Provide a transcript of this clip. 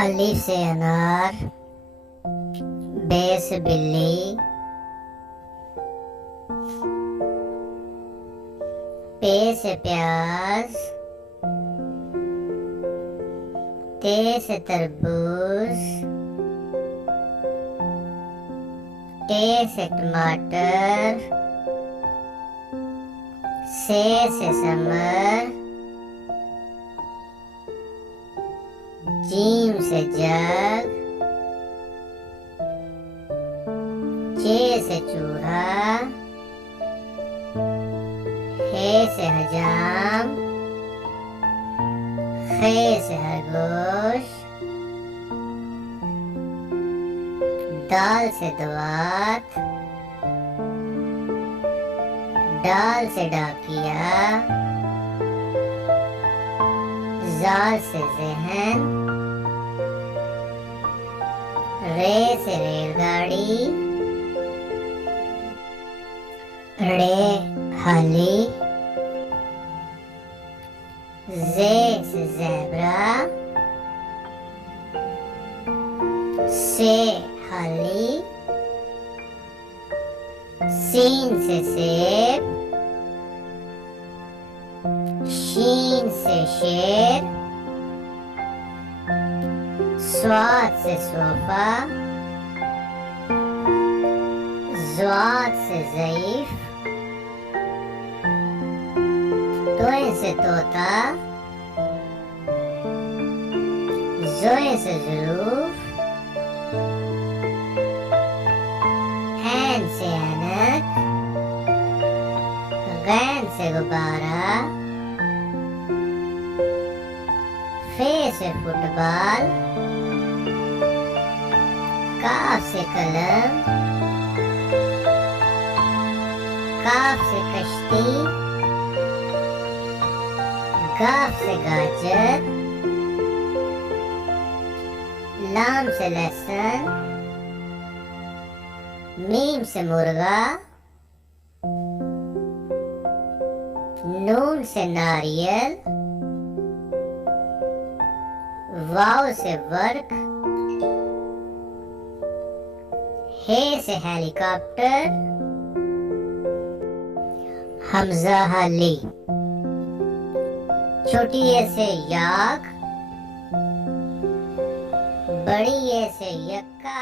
अलिफ से अनार, बे से बिल्ली, पे से प्याज, ते से तरबूज, टे से टमाटर, से समर, जीम से जग, चे से चूहा, हे से हजाम, खे से खरगोश, दाल से दवात, डाल से डाकिया, जाल से जहन, रे से रेलगाड़ी, रे हाली, जे से ज़ेबरा, से हाली, सीन से सेब, शीन से शेर, स्वाद से सोफा, ज़्वाद से ज़ईफ, तोए से तोता, ज़ोए से ज़ुरूफ, ऐन से ऐनक, गैन से गुब्बारा, फे से फुटबॉल, काफ से कलम, काफ से कश्ती, गाफ से गाजर, लाम से लहसुन, मीम से मुर्गा, नून से नारियल, वाव से वर्क, हे से हेलीकॉप्टर, हमजा हाली, छोटी ए से याक, बड़ी ए से यक्का।